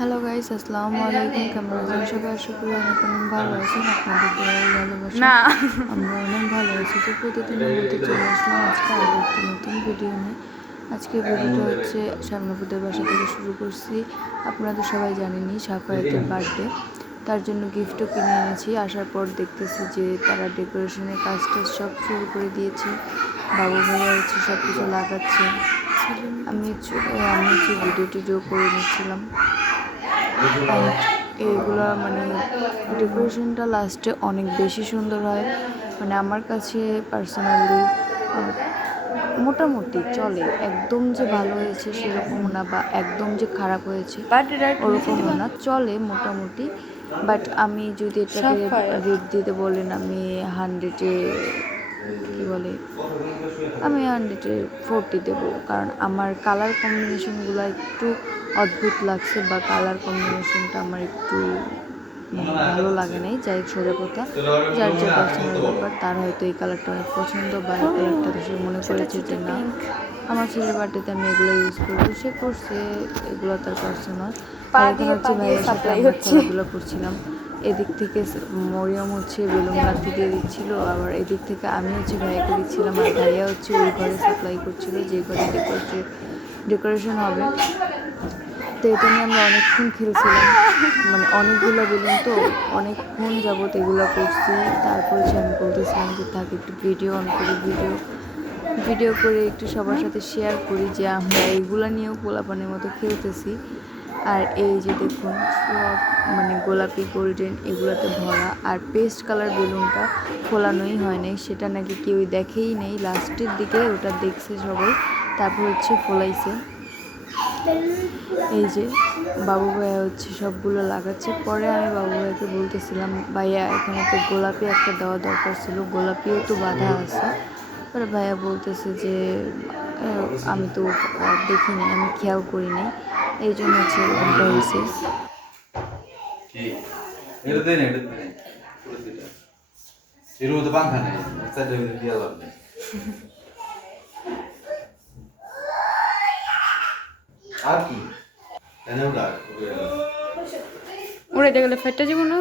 Hello guys আসসালামু আলাইকুম কেমন আছেন সবাই? আশা করি অনেক অনেক ভালো আছেন। আপনাদের ভালোবাসা। না। আমরা অনেক ভালো আছি। তো প্রতিদিনের মধ্যে চলে আসলাম আজকে আরও একটি নতুন ভিডিও নিয়ে। আজকে ভিডিওটা হচ্ছে সামনাপুদের বাসা থেকে শুরু করছি। আপনারা তো সবাই জানেনই সাফায়াতের বার্থডে তার জন্য গিফটও কিনে এনেছি। আসার পর দেখতেছি যে তারা ডেকোরেশনের কাজটা সব শুরু করে দিয়েছে। বাবু ভাইয়া হচ্ছে সব কিছু লাগাচ্ছে। আমি আমি হচ্ছে ভিডিও টিডিও করে নিচ্ছিলাম। আর এইগুলো মানে ডেকোরেশনটা লাস্টে অনেক বেশি সুন্দর হয়। মানে আমার কাছে পার্সোনালি মোটামুটি চলে। একদম যে ভালো হয়েছে সেরকম না বা একদম যে খারাপ হয়েছে ওরকম না চলে মোটামুটি। বাট আমি যদি এটাকে রেট দিতে বলেন আমি হান্ড্রেডে কী বলে? আমি হান্ড্রেডে ফোরটি দেবো কারণ আমার কালার কম্বিনেশনগুলো একটু অদ্ভুত লাগছে বা কালার কম্বিনেশনটা আমার একটু মানে ভালো লাগে নাই যাই হোক সোজা কথা। যার যে পার্সোনাল ব্যাপার তার হয়তো এই কালারটা অনেক পছন্দ বা এই কালারটা সে মনে করেছে যে না আমার ছেলের বার্থডেতে আমি এগুলো ইউজ করব। সে করছে এগুলো তার পার্সোনাল আর এখন হচ্ছে ভাইয়ের সাথে আমরা। খেলাধুলা করছিলাম। এদিক থেকে মরিয়ম হচ্ছে গাঁথি দিয়ে দিচ্ছিল, আবার এদিক থেকে আমি হচ্ছে ভাইয়াকে দিচ্ছিলাম, আর ভাইয়া হচ্ছে ওই ঘরে সাপ্লাই করছিল, যে ঘরে ডেকোরেশন ডেকোরেশন হবে। তো এটা নিয়ে আমরা অনেকক্ষণ খেলছিলাম মানে অনেকগুলো বেলুন তো, অনেকক্ষণ যাবত এগুলো করছি। তারপরে হচ্ছে আমি বলতেছিলাম যে, থাক, একটু ভিডিও অন করি ভিডিও ভিডিও করে একটু সবার সাথে শেয়ার করি যে আমরা এইগুলো নিয়েও পোলাপানের মতো খেলতেছি। আর এই যে দেখুন, সব মানে গোলাপি, গোল্ডেন এগুলোতে ভরা। আর পেস্ট কালার বেলুনটা ফোলানোই হয় নাই, সেটা নাকি কেউই দেখেই নেই। লাস্টের দিকে ওটা দেখছে সবাই, তারপর হচ্ছে ফোলাইছে। এই যে বাবু ভাইয়া হচ্ছে সবগুলো লাগাচ্ছে। পরে আমি বাবু ভাইয়াকে বলতেছিলাম, ভাইয়া, এখানে তো গোলাপি একটা দেওয়া দরকার ছিল। গোলাপিও তো বাধা আছে। পরে ভাইয়া বলতেছে যে আমি তো দেখিনি, আমি খেয়াল করিনি। এই জন্য হচ্ছে এরকমটা হয়েছে এর মধ্যে পাঙ্খা নেই। চারটে মধ্যে দিয়ে লাভ নেই। আর কি? এনেও ডাক উড়ে গেলে ফেটে যাব না?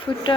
ফুটা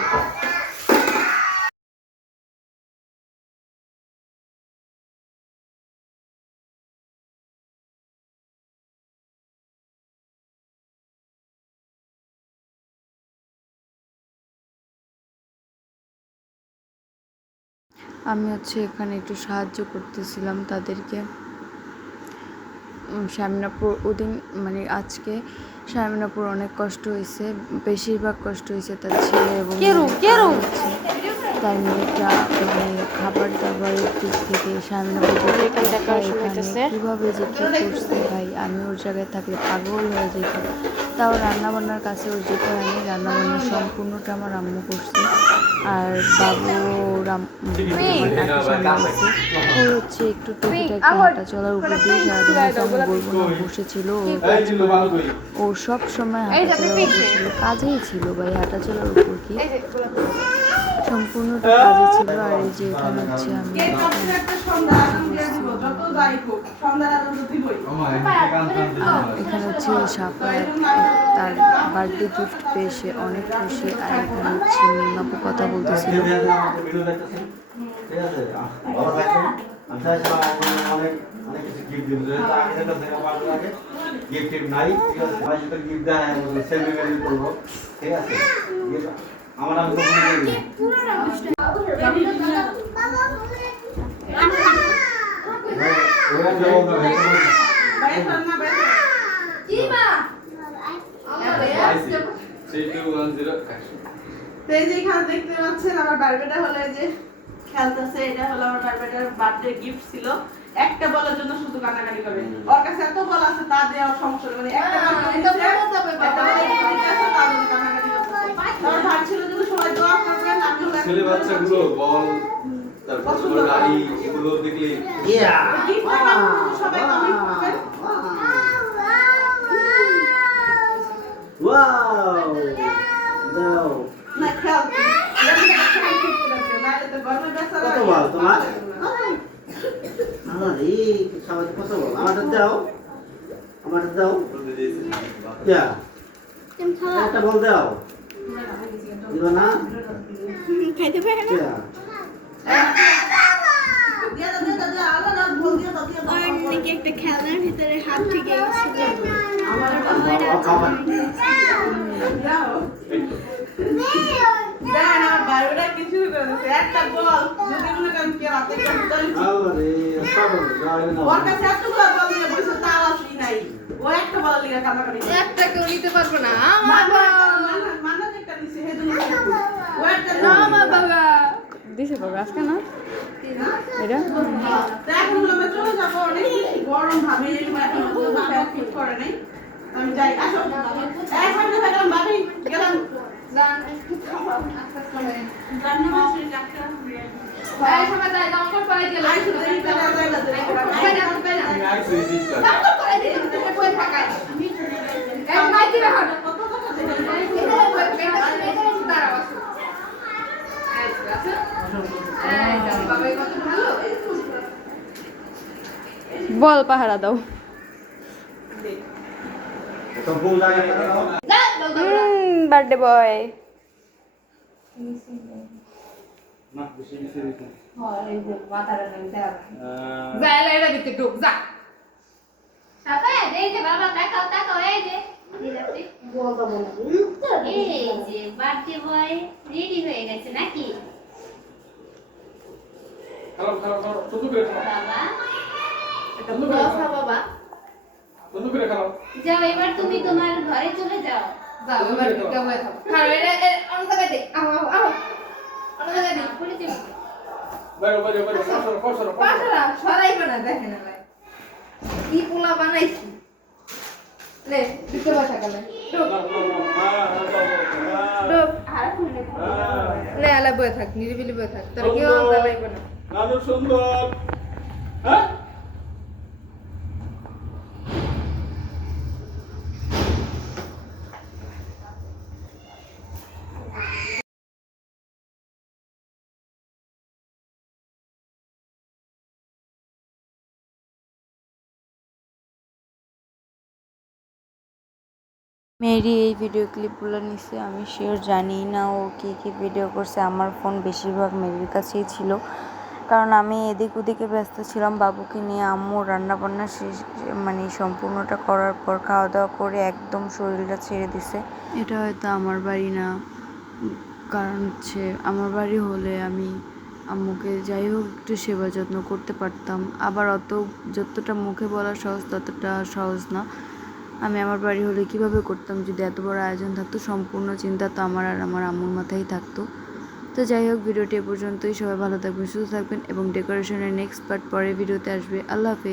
আমি হচ্ছে এখানে একটু সাহায্য করতেছিলাম তাদেরকে। উম, শামিনাপুর ওদিন মানে আজকে শামিনাপুর অনেক কষ্ট হয়েছে বেশিরভাগ কষ্ট হয়েছে তার ছেলে এবং তার মেয়েটা মানে খাবার দাবারের দিক থেকে। কীভাবে যে কী করছে ভাই? আমি ওর জায়গায় থাকলে পাগল হয়ে যেত। তাও রান্নাবান্নার কাছে ওর যেতে হয়নি। রান্নাবান্না সম্পূর্ণটা আমার আম্মু করছে। আর বাবু রাম ও হচ্ছে একটু টুকিটাকি হাঁটা চলার উপর দিয়ে সারাদিন আমি বলব না। বসেছিল ও। সব সময় হাঁটা চলার উপর ছিল কাজেই ছিল ভাই হাঁটা চলার উপর কি? সম্পূর্ণটা কাজে ছিল আর এই যে এখানে হচ্ছে আমি এখানে হচ্ছে সাফায়াত তার বার্থডে গিফট পেয়ে সে অনেক খুশি আর এখানে হচ্ছে মিমাপু কথা বলতেছিল আমার আমি তো ভুলে গেছি। ওরা যে বলতো, তো এই যে এখানে দেখতে পাচ্ছেন আমার বার্বেটা হলো যে খেলতেছে এটা হলো আমার বারবারের বার্থডে গিফট ছিল একটা বলের জন্য শুধু কান্নাকাটি করে ওর কাছে এত বল আছে তা দেওয়ার সমস্যা মানে একটা বল দিছে, একটা বল আছে, তা। আমার দোয়া আমি হলে ছেলে বাচ্চাগুলো বল তারপর গাড়ি এগুলো দেখলে কত বল তোমার? আরে সবাই কত বল আমাদের দাও। আমাদের দাও। একটা বল দাও। দিবা না খাইতে পারে না? নাকি একটা খেলনার ভিতরে হাত থেকে আমার আমার একটা বল কেউ নিতে পারব না। একটা দিছে বাবা আজকে না? এটা? তো এখন আমরা চলে যাব অনেক গরম ভাবে এই মাটি ফ্যান ঠিক করে নেই আমি যাই আসো এই সামনে থাকলাম ভাবি গেলাম রান্না মাছের ডাক্তার এই সময় যাই দাম করে পড়াই দিলাম আই শুধু এই কাটা জায়গা দেবে আমি আইছি এই দিকটা দাম করে পড়াই দিলাম এটা কই থাকায় এই মাই দিবে হন কত টাকা দেবে এটা কই এটা দাঁড়াও আসো এই দাও বাবা কত ভালো বল পাহারা দাও তো বউ জায়গা না দাও দাও দাও বার্থডে বয় না বেশি বেশি বেশি এই যে মাথাটা নাম দেওয়া যা এলা এলা ভিতরে ঢুক যা সাফায়াত, এই যে বাবা তাকাও তাকাও এই যে দিলাপি। এই যে বার্থডে বয় রেডি হয়ে গেছে নাকি বাবা বাবা করে যাও এবার তুমি তোমার ঘরে চলে যাও যা এবার ঢুকে বসে খাও এটা এটা অন্য জায়গায় দে আও আও আও অন্য জায়গায় দে পড়ে যাও বাইরে বাইরে বাইরে ফসর ফসর ফসর সরাই না দেখে না কি পোলা বানাইছি লে ঢুকে বসা গেলে লে আলা বয়ে থাক নিরিবিলি বয়ে থাক তোর কেউ জ্বালাইব না সুন্দর হ্যাঁ মেরি এই ভিডিও ক্লিপগুলো নিছে, আমি শিওর জানি না ও কী কী ভিডিও করছে, আমার ফোন বেশিরভাগ মেরির কাছেই ছিল। কারণ আমি এদিক ওদিকে ব্যস্ত ছিলাম, বাবুকে নিয়ে আম্মু রান্না বান্না শেষ মানে সম্পূর্ণটা করার পর খাওয়া দাওয়া করে একদম শরীরটা ছেড়ে দিছে। এটা হয়তো আমার বাড়ি না, কারণ হচ্ছে আমার বাড়ি হলে আমি আম্মুকে যাই হোক একটু সেবা যত্ন করতে পারতাম। আবার অত যতটা মুখে বলা সহজ ততটা সহজ না। আমি আমার বাড়ি হলে কীভাবে করতাম? যদি এত বড় আয়োজন থাকতো, সম্পূর্ণ চিন্তা তো আমার আর আমার আম্মুর মাথায় থাকতো। তো যাই হোক, ভিডিওটি এ পর্যন্তই। সবাই ভালো থাকবেন, সুস্থ থাকবেন এবং ডেকোরেশনের নেক্সট পার্ট পরের ভিডিওতে আসবে। আল্লাহ হাফেজ।